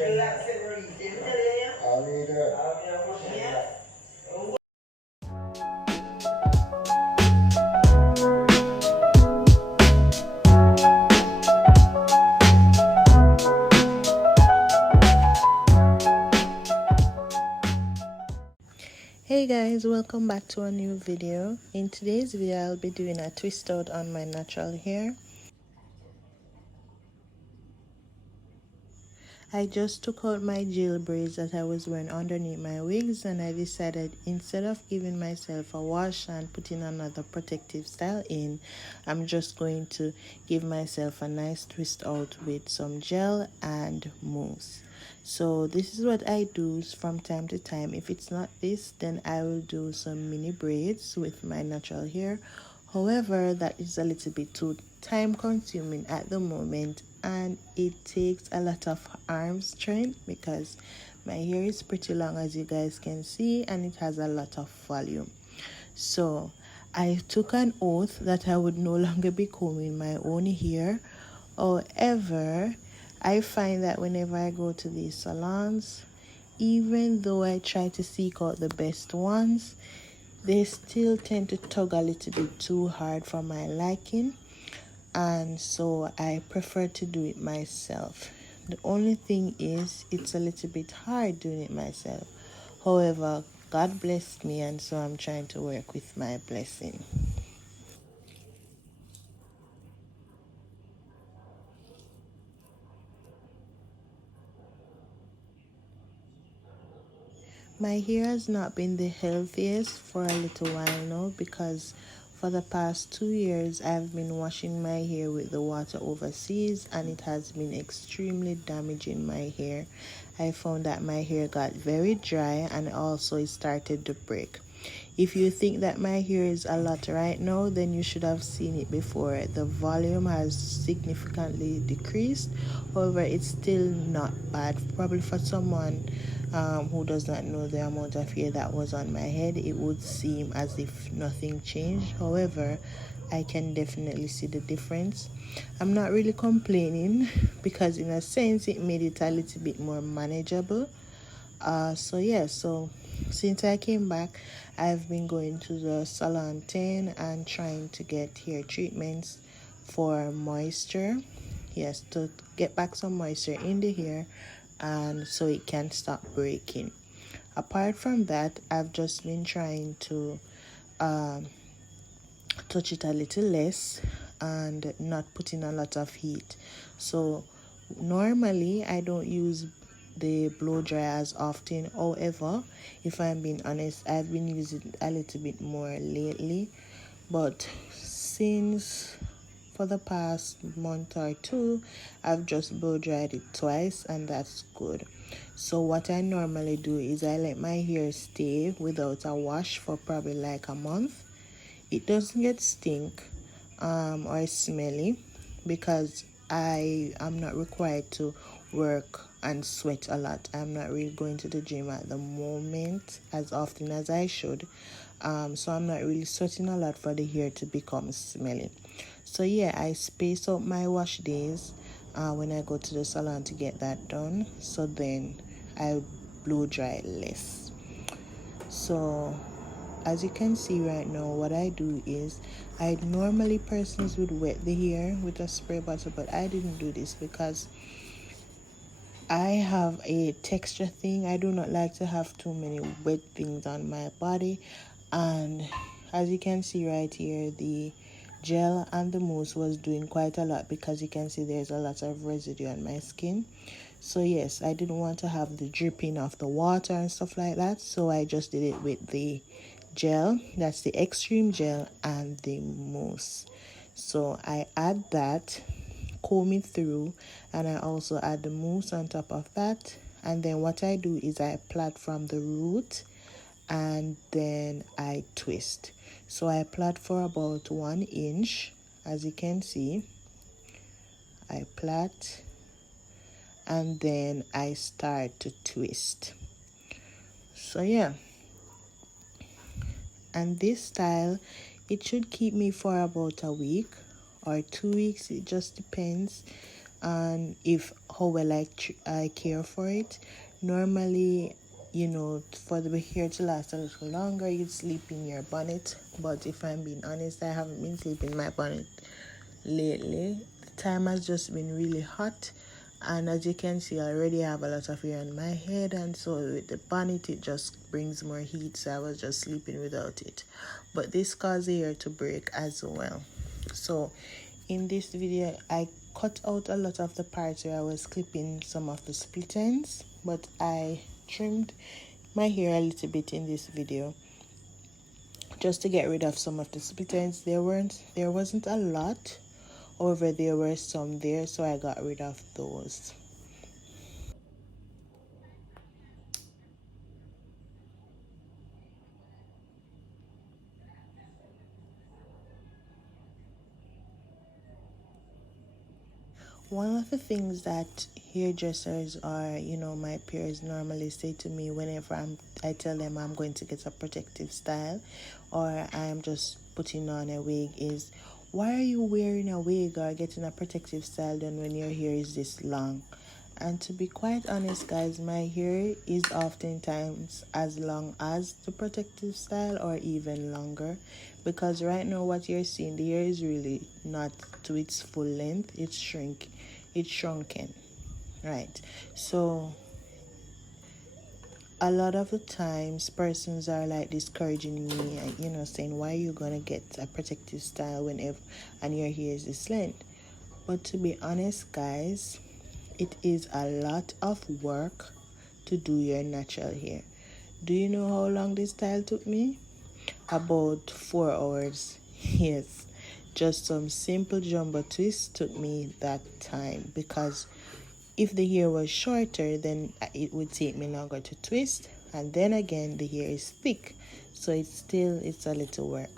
Hey guys, welcome back to a new video. In today's video, I'll be doing a twist out on my natural hair. I just took out my gel braids that I was wearing underneath my wigs, and I decided instead of giving myself a wash and putting another protective style in, I'm just going to give myself a nice twist out with some gel and mousse. So this is what I do from time to time. If it's not this, then I will do some mini braids with my natural hair. However, that is a little bit too time consuming at the moment, and it takes a lot of arm strength because my hair is pretty long, as you guys can see, and it has a lot of volume. So I took an oath that I would no longer be combing my own hair. However, I find that whenever I go to these salons, even though I try to seek out the best ones, they still tend to tug a little bit too hard for my liking, and so I prefer to do it myself. The only thing is, it's a little bit hard doing it myself. However, God blessed me, and so I'm trying to work with my blessing. My hair has not been the healthiest for a little while now because for the past 2 years I've been washing my hair with the water overseas, and it has been extremely damaging my hair. I found that my hair got very dry, and also it started to break. If you think that my hair is a lot right now, then you should have seen it before. The volume has significantly decreased. However, it's still not bad. Probably for someone who does not know the amount of hair that was on my head, it would seem as if nothing changed. However, I can definitely see the difference. I'm not really complaining because in a sense it made it a little bit more manageable. So since I came back, I've been going to the salon 10 and trying to get hair treatments for moisture. Yes, to get back some moisture in the hair, and so it can stop breaking. Apart from that, I've just been trying to touch it a little less and not put in a lot of heat. So normally I don't use the blow dryer as often. However, if I'm being honest, I've been using a little bit more lately, but since for the past month or two, I've just blow dried it twice, and that's good. So what I normally do is I let my hair stay without a wash for probably like a month. It doesn't get stink or smelly because I am not required to work and sweat a lot. I'm not really going to the gym at the moment as often as I should, so I'm not really sweating a lot for the hair to become smelly. So yeah, I space out my wash days when I go to the salon to get that done, so then I blow dry less. So as you can see right now, what I do is I normally persons would wet the hair with a spray bottle, but I didn't do this because I have a texture thing. I do not like to have too many wet things on my body, and as you can see right here, the gel and the mousse was doing quite a lot because you can see there's a lot of residue on my skin. So yes, I didn't want to have the dripping of the water and stuff like that, so I just did it with the gel. That's the extreme gel and the mousse. So I add that, comb it through, and I also add the mousse on top of that. And then what I do is I plait from the root and then I twist. So I plait for about 1 inch, as you can see. I plait and then I start to twist. So yeah, and this style, it should keep me for about a week or 2 weeks. It just depends. and if how well I care for it. Normally, for the hair to last a little longer, you'd sleep in your bonnet. But if I'm being honest, I haven't been sleeping in my bonnet lately. The time has just been really hot, and as you can see, I already have a lot of hair on my head, and so with the bonnet it just brings more heat, so I was just sleeping without it. But this caused the hair to break as well. So in this video I cut out a lot of the parts where I was clipping some of the split ends, but I trimmed my hair a little bit in this video just to get rid of some of the split ends. There wasn't a lot. However, there were some there, so I got rid of those. One of the things that hairdressers or my peers normally say to me whenever I tell them I'm going to get a protective style or I'm just putting on a wig is, why are you wearing a wig or getting a protective style done when your hair is this long? And to be quite honest, guys, my hair is oftentimes as long as the protective style or even longer, because right now what you're seeing, the hair is really not to its full length. It's shrunken, right? So a lot of the times persons are like discouraging me, saying, why are you gonna get a protective style whenever and your hair is this length? But to be honest, guys, it is a lot of work to do your natural hair. Do you know how long this style took me? About 4 hours. Yes, just some simple jumbo twists took me that time, because if the hair was shorter, then it would take me longer to twist, and then again the hair is thick, so it's a little work.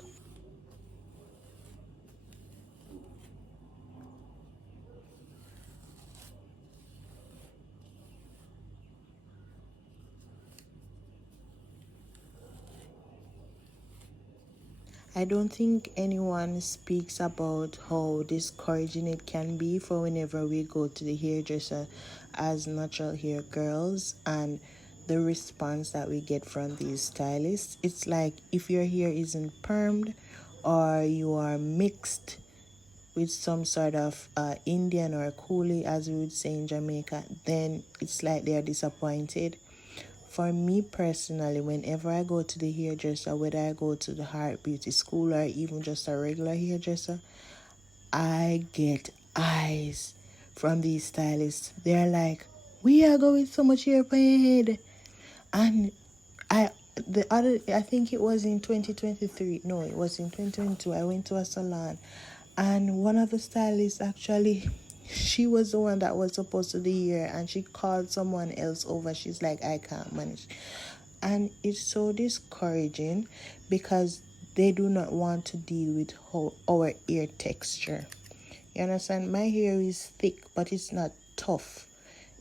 I don't think anyone speaks about how discouraging it can be for whenever we go to the hairdresser as natural hair girls, and the response that we get from these stylists. It's like if your hair isn't permed or you are mixed with some sort of Indian or coolie, as we would say in Jamaica, then it's like they're disappointed. For me personally, whenever I go to the hairdresser, whether I go to the Heart Beauty School or even just a regular hairdresser, I get eyes from these stylists. They're like, we are going so much hair for your head. And I think it was in 2023. No, it was in 2022. I went to a salon, and one of the stylists actually, she was the one that was supposed to do hair, and she called someone else over. She's like, I can't manage. And it's so discouraging because they do not want to deal with our hair texture. You understand? My hair is thick, but it's not tough.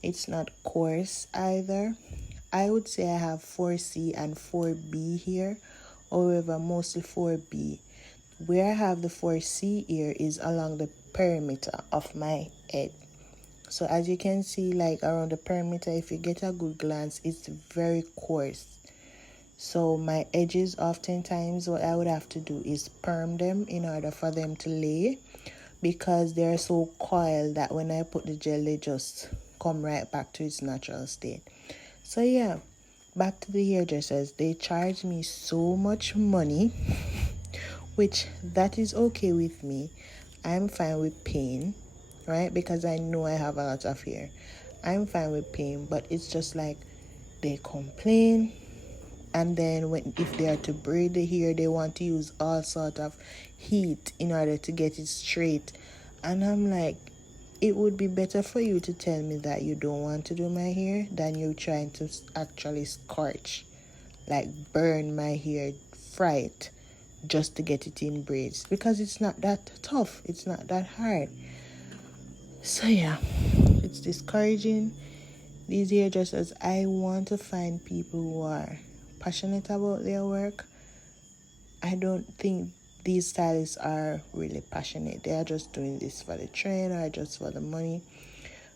It's not coarse either. I would say I have 4C and 4B here. However, mostly 4B. Where I have the 4C here is along the perimeter of my head. So as you can see, like around the perimeter, if you get a good glance, it's very coarse. So my edges, oftentimes what I would have to do is perm them in order for them to lay, because they're so coiled that when I put the gel, they just come right back to its natural state. So yeah, back to the hairdressers. They charge me so much money, which that is okay with me. I'm fine with paying, right? Because I know I have a lot of hair. I'm fine with paying, but it's just like they complain, and then if they are to braid the hair, they want to use all sort of heat in order to get it straight. And I'm like, it would be better for you to tell me that you don't want to do my hair than you trying to actually scorch, like burn my hair, fry it just to get it in braids, because it's not that tough, it's not that hard. So yeah, it's discouraging. These hairdressers, I want to find people who are passionate about their work. I don't think these stylists are really passionate. They are just doing this for the trend or just for the money.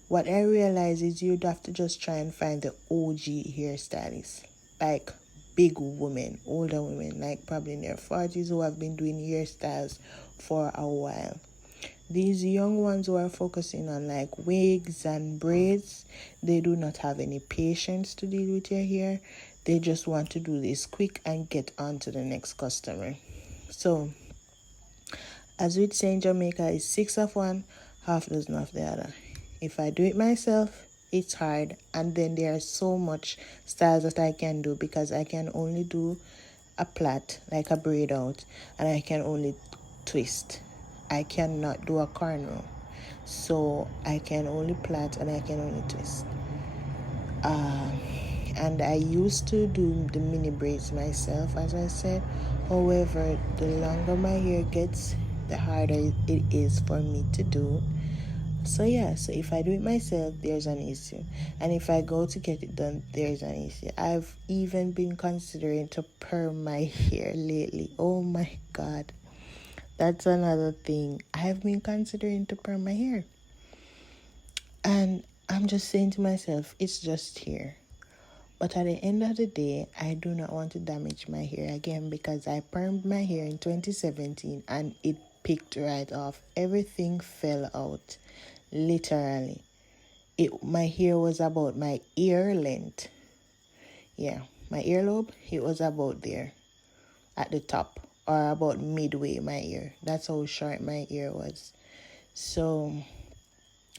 what I realize is you'd have to just try and find the OG hairstylist, like big women, older women, like probably in their 40s who have been doing hairstyles for a while. These young ones who are focusing on like wigs and braids, they do not have any patience to deal with your hair. They just want to do this quick and get on to the next customer. So, as we'd say in Jamaica, it's six of one, half dozen of the other. If I do it myself, it's hard, and then there are so much styles that I can do because I can only do a plait, like a braid out, and I can only twist. I cannot do a cornrow. So I can only plait and I can only twist. And I used to do the mini braids myself, as I said. However, the longer my hair gets, the harder it is for me to do. So yeah, so if I do it myself, there's an issue. And if I go to get it done, there's an issue. I've even been considering to perm my hair lately. Oh my God. That's another thing. I've been considering to perm my hair. And I'm just saying to myself, it's just hair. But at the end of the day, I do not want to damage my hair again because I permed my hair in 2017 and it picked right off. Everything fell out, literally. My hair was about my ear length. Yeah, my earlobe, it was about there at the top or about midway my ear. That's how short my ear was. So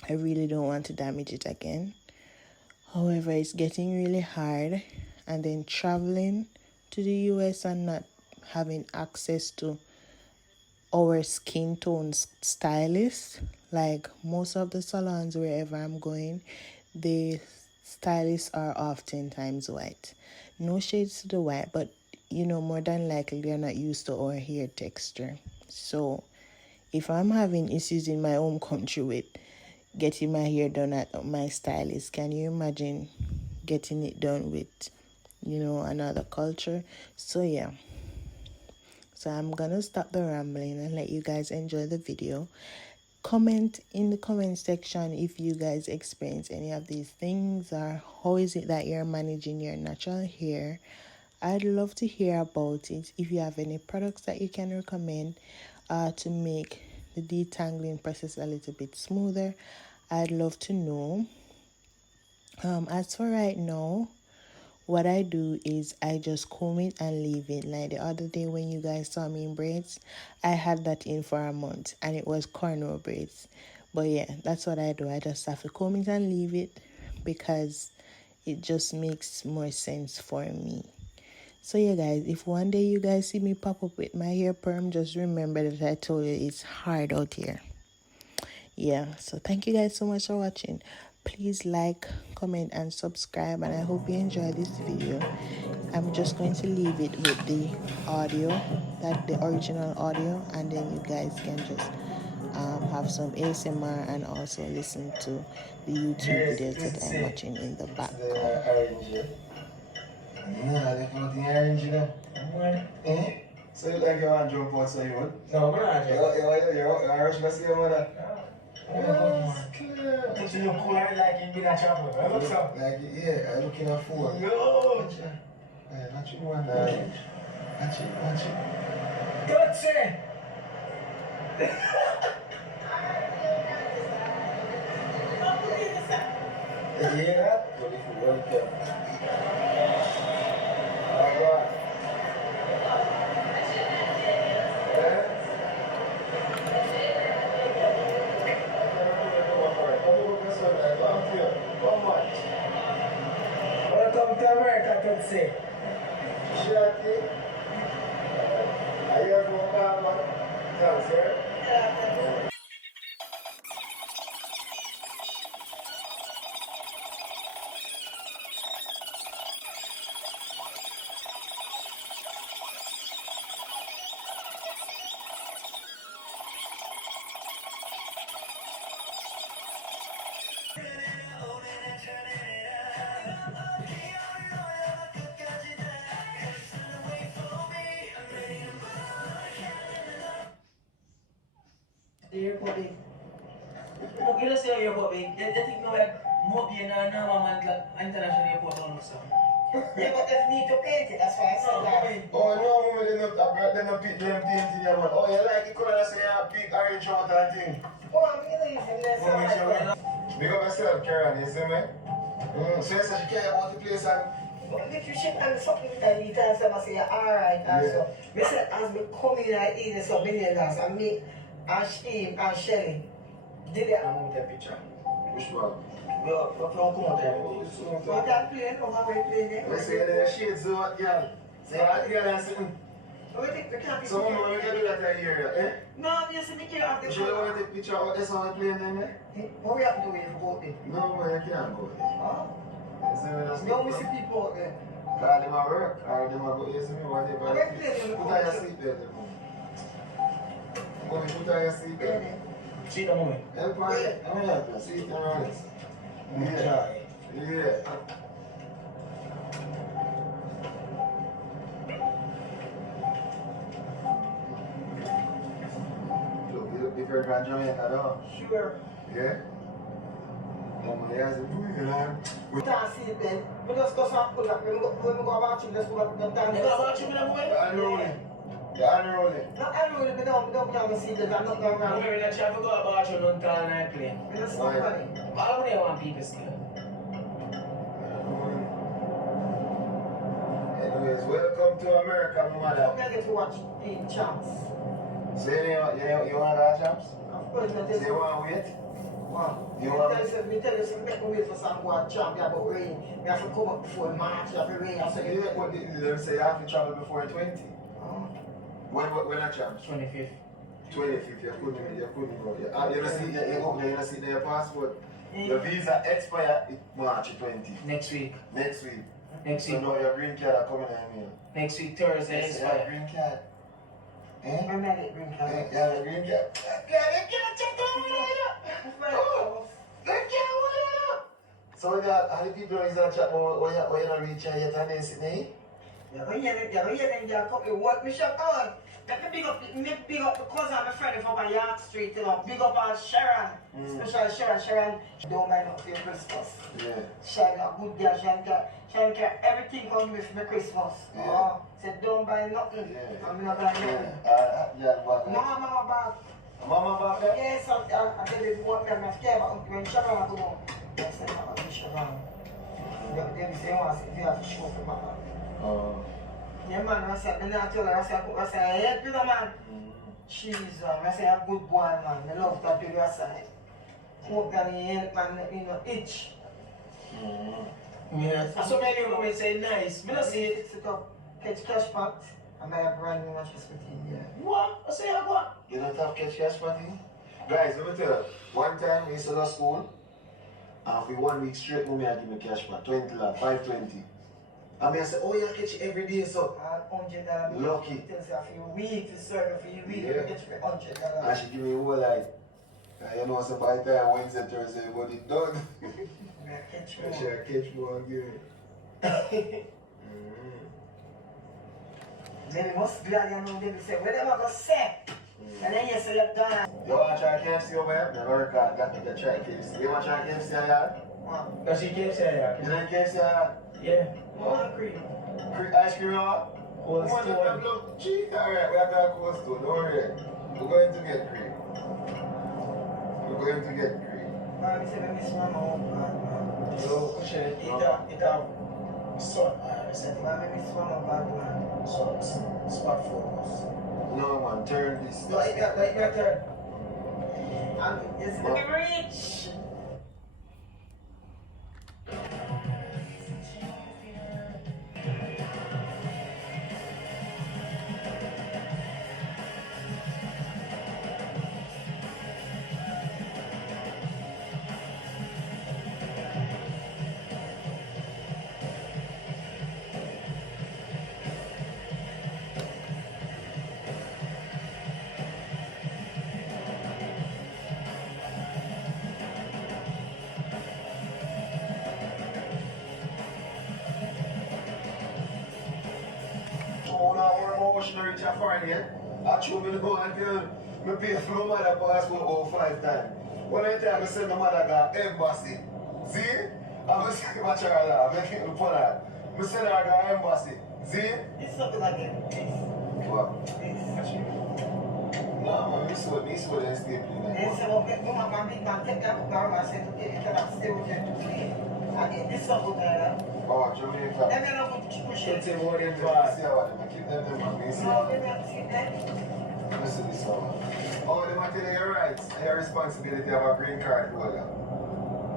I really don't want to damage it again. However, it's getting really hard, and then traveling to the US and not having access to our skin tone stylists. Like most of the salons wherever I'm going, the stylists are oftentimes white. No shades to the white, but more than likely they're not used to our hair texture. So if I'm having issues in my own country with getting my hair done at my stylist, can you imagine getting it done with another culture? So yeah, so I'm gonna stop the rambling and let you guys enjoy the video. Comment in the comment section if you guys experience any of these things, or how is it that you're managing your natural hair. I'd love to hear about it. If you have any products that you can recommend to make the detangling process a little bit smoother, I'd love to know. As for right now, what I do is I just comb it and leave it. Like the other day when you guys saw me in braids, I had that in for a month and it was cornrow braids. But yeah, that's what I do. I just have to comb it and leave it because it just makes more sense for me. So yeah guys, if one day you guys see me pop up with my hair perm, just remember that I told you it's hard out here. Yeah, so thank you guys so much for watching. Please like, comment and subscribe, and I hope you enjoy this video. I'm just going to leave it with the audio, that the original audio, and then you guys can just have some ASMR and also listen to the YouTube videos that I'm watching in the background. Nah, they put the orange in there. Eh? So you like you want to jump out so you would? No, we're not. You're Irish, but see your mother? But you look cool, like you've been a traveler. I look so. Like, yeah, I look in a phone. Yo! Yeah, not you one, darling. Watch it. Don't say! You hear that? Look if you want to. Oh, God. Welcome to America, Tutsi. Shirati. Are you from Ghana? Thanks, sir. The airport big. You don't see how airport big. They think no you know, now I'm at international airport on stuff. Yeah, but they need to paint it, that's why I said that. Oh, no, man, they're not pick them painting here, man. Oh, you like the color, say you pick orange out and thing. Oh, I'm going to use it, that's Big up yourself, Karen, you see me? So you say she care about the place and... but if you shit and something that you tell them, I say, alright, and so. Me say, as me come in and eat this millionaires, and me, and Steve, and Shelly, did it. I'm with that picture. Which one? Well, come on there. What that plane, over where plane there? I say, there are shades of what, girl? Say, that girl and something. We take the can't So, man, we can do that right here, eh? no, you see me can't have the You sure you want to take a picture of this on the plane then, eh? what we have to do if we go there? No, man, you can't go there. Huh? You see me, that's No, we see people out there. Call them at work, or them at go, you see me, whatever. Where plane you Put on your seatbelt, man. Mommy, put on your seatbelt. See the moment. Help me, I'm help you, see it around. Yeah. Yeah. Look, you look different from Jamaica, though. Sure. Yeah? Mama, you have to do it, man. We can't see it then. We just go some pull up. When we go about you, just pull up the time. You got about you in the moment? Unrolling. Yeah, unrolling. No, I know we don't put on see that. I'm not going I'm around. wearing a chap to go about you on time and plane. We just stop money. Why would they want people still? Anyways, welcome to America, my mother. I'm going to watch the champs. So you want that, champs? Of course, So you want to wait? wow. You Me want tell you, some make me wait for some go champ. Yeah, but rain. We have to come up before March. You have to rain. So Yeah, but they say you have to travel before 20. oh. When I champs? 25th. 25th, you couldn't go. You don't see you don't see your passport. Your visa expire March 20. Next week. Next week. Next So week. now your green card are coming in here. Next week, Thursday. Yes, you have a green card. Eh? I'm not get green card. You have a green card. They can't check over there. Oh, they can't over there. So how the people is that chat where you not reach here yet and they sit there? Yeah, but yeah, come what me shop on. Let me big up because I'm a friend from my York Street, you know. Big up on Sharon, especially Sharon. Don't mind up for your Christmas. Yeah. Sharon, a good girl, Sharon care everything come with me Christmas. Yeah. Said don't buy nothing. Yeah. I'm not buying nothing. Yeah, but Mama back. Mama back there? Yes, I tell you what I'm not scared about when Sharon come home. Yes, I'm not Sharon. They say, you have to show for mama. Oh. Yeah, man, I said, I tell her, I said, help you, man. Jesus, I say, a good boy, man. I love that to your side. Hope that he help, man, itch. Yeah. So many of them say nice. Me not see it. Sit up, catch cash pot, and buy a brand new mattress for you. What? I say what? You don't have cash party? Guys, let me tell you. One time we used to go to school, and for 1 week straight, mommy had give me cash pot, 20 like 520. I mean, I said, oh, you catch every day, so. $100. Lucky. It tells you a few weeks to serve for you week, Yeah. you get $100. And she give me whole like, you know, so by the time Wednesday, Thursday, but it done. Yeah, catch And she more. catch more and give me. Maybe most glad you know, they say, whatever I go say. And then you say you're done. You want to try KFC over here? You never got me to try KFC. You want to try KFC here? Wow. Does she keep saying that? You like KFC here? Yeah. More cream. Ice cream here? Cold Stone. Cheap. Alright, we have to have Cold Stone. Don't worry. We're going to get cream. We're going to get cream. Man, we say we miss my mom, man. So, push it. It have sun. I said, Man, we miss my mom, man. so spot focus. No man, turn this. Like that turn. And it's gonna be rich. Reach a foreign yet. I told me to go until I pay for my mother passport over 5 times. When I tell me, I send my mother got embassy. See? I'm going to say, watch her laugh. I think we'll put her. I said I got embassy. See? It's something like it. What? No, man, this is what they stay playing. They say, well, my big man take that car, I said, okay, you cannot stay with them to play. I get this up with that. Oh, Jamaica. Let me know what you push it. See how they keep them, man. No, they don't see that. Listen to this one. Oh, they want to tell you your rights. Your responsibility of a green card holder.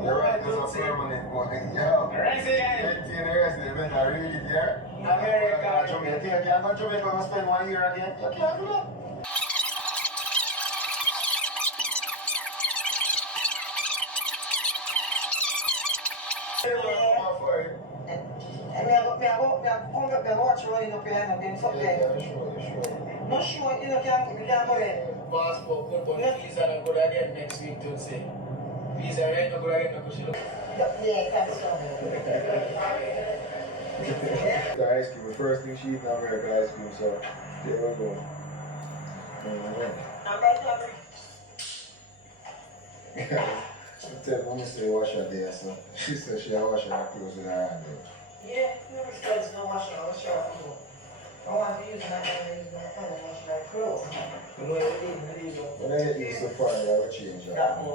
Your right is a permanent one. Yeah. Resident. 18 resident. When I read it here. America. Jamaica. You can't go to Jamaica and spend 1 year again. You can't do that. I watch running up here and then something. Sure. Not sure, you know, can't go there. Passport, good, but visa not good again next week, to say. Visa right not good again, because she look. Yeah, that's so. The ice cream, the first thing she eat in America, ice cream, so there we go. I'm right there. She tell mommy say wash her there, so she said she wash her clothes with her hand. Yeah, never starts no wash out, wash out. I want to use my hand and use my hand and wash my clothes. When I get used to fire, I will change that. That one,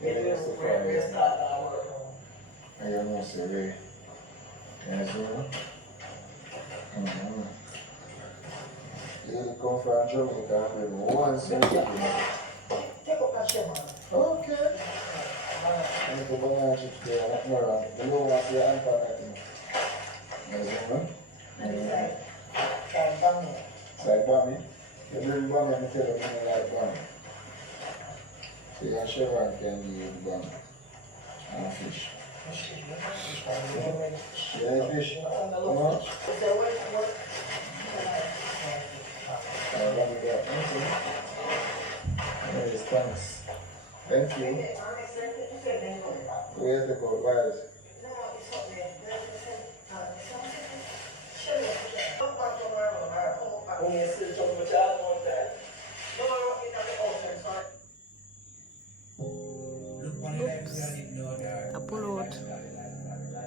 When I get used to fire, I don't know, say, Ray. Yes, sir. You come from Jamaica and live once in a week. take up that shit, man. Okay. I need to buy my chips there, I'm not wrong. You know what you're anti-Latin. Yes, sir. Can't bang me. Like Bammy. You bring Bammy and tell them you like Bammy. So your Chevron can be with Bammy. And fish. Yeah, fish. Come on. Bammy got yes, thanks. Thank you. Where's the code? Where is it? I pull out.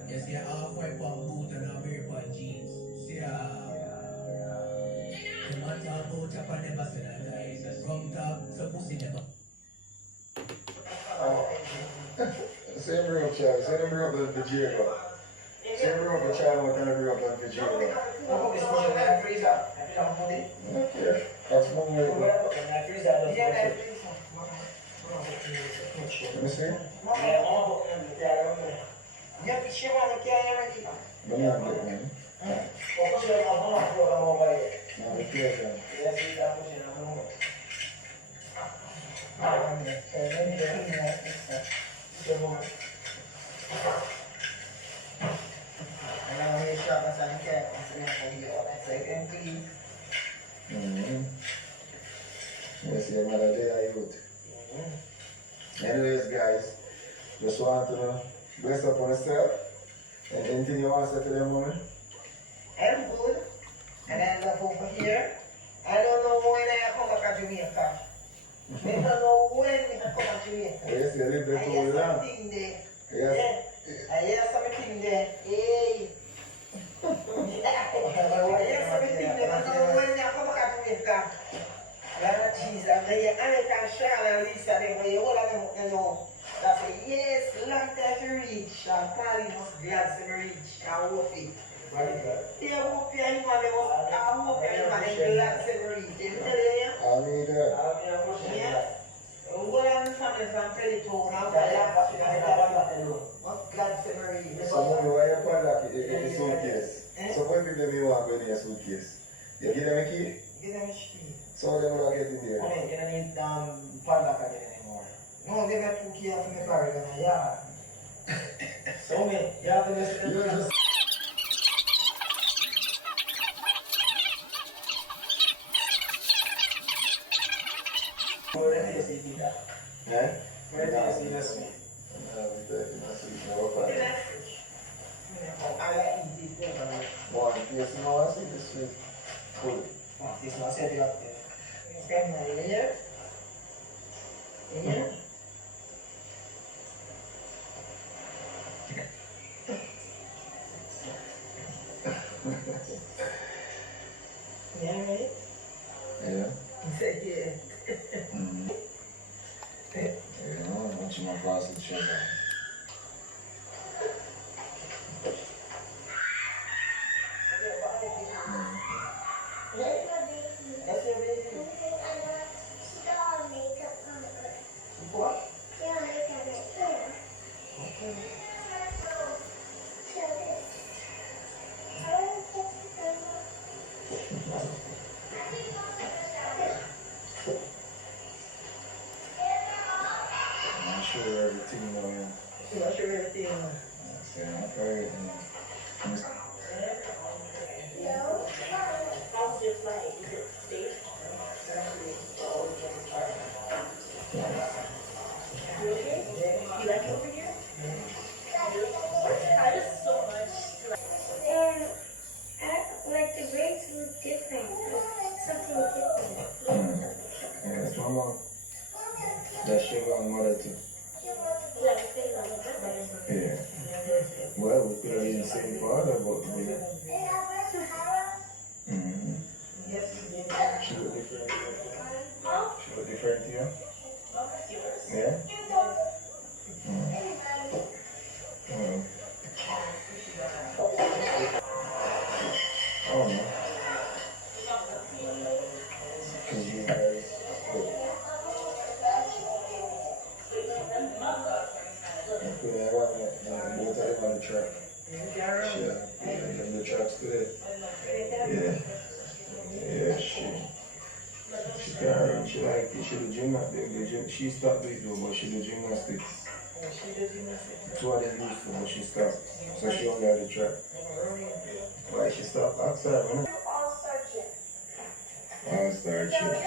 You see halfway pump boot and halfway pump jeans. See the man talk about Japan never said that guys. From top, so pussy never. Same room, child. Same room as the Jago. Same room the child what kind of grew up as the Jago. Okay. That's one way to go. Let me see. Let me not get one. Now the pleasure. Yes, your mother there, youth. Anyways, guys, just want to bless up on yourself. And anything you want to say to them, mommy? I'm good. And I love over here. I don't know when I come back to Jamaica. I don't know when I come back to Jamaica. Yes, you live there I too hear long. something there. Yes. I hear something there. Hey. I hear something there. I don't know when I come back to Jamaica. Lord Jesus, they Annika and Charlotte and Lisa, they all of them, you know. I say, yes, long time to reach. And Carly was glad to reach. And Wolfie. Yeah, Wolfie and him, they was, Wolfie and him, they glad to reach. You tell you? I mean, Yes. What I'm family from Pelito, now I was glad to reach. so mommy, why you put that in the suitcase? So when people me want to go in your suitcase, you give them a key? Give them a key. So they will get in there. I mean, you don't need padlock again anymore. No, they got 2 keys for me carry in a yard. So me, you have to listen to You just eh? Where do you see this one? I like easy things. One, yes, no, I see this shit. Pull it. This one set you up there. Spend my here. Here. Yeah, right? Yeah. He said, yeah. Mm-hmm. Yeah, I'm watching my fast with sugar. That's your baby. What? I'm sure everything now, yeah. Not sure everything. So, I'm very, Like the braids look different. Something different. yeah, it's my mom. That sugar on mother too. Yeah. Well, we could have been the same father, but we mm-hmm. She look different. She look different to you? Yeah? Mm. Mm. I don't know. Because you guys, you could have both of them on the track. Sure. Yeah, them the tracks today. Yeah. Yeah, she can't, she like it. She do gymnastics. She stopped it though, but she do gymnastics. It's what they used to, but she stopped. So she only had the track. Why she stopped? Ask her, man. All-star chick.